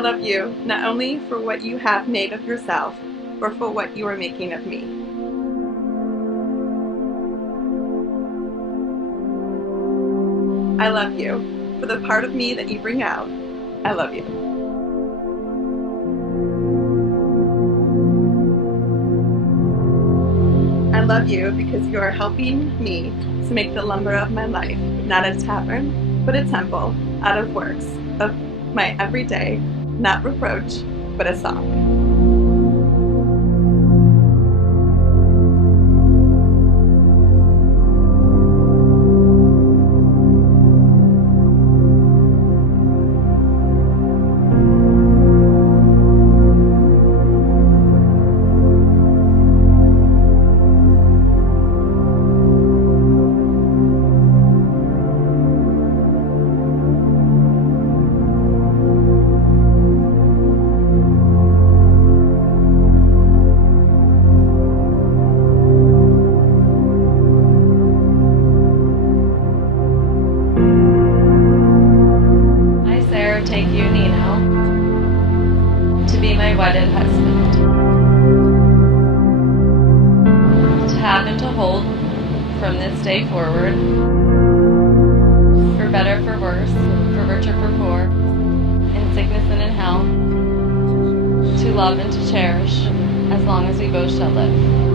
love you, not only for what you have made of yourself, but for what you are making of me. I love you for the part of me that you bring out. I love you. I love you because you are helping me to make the lumber of my life not a tavern, but a temple out of works of my everyday, not reproach, but a song. Take you, Nino, to be my wedded husband, to have and to hold from this day forward, for better, for worse, for richer, for poor, in sickness and in health, to love and to cherish as long as we both shall live.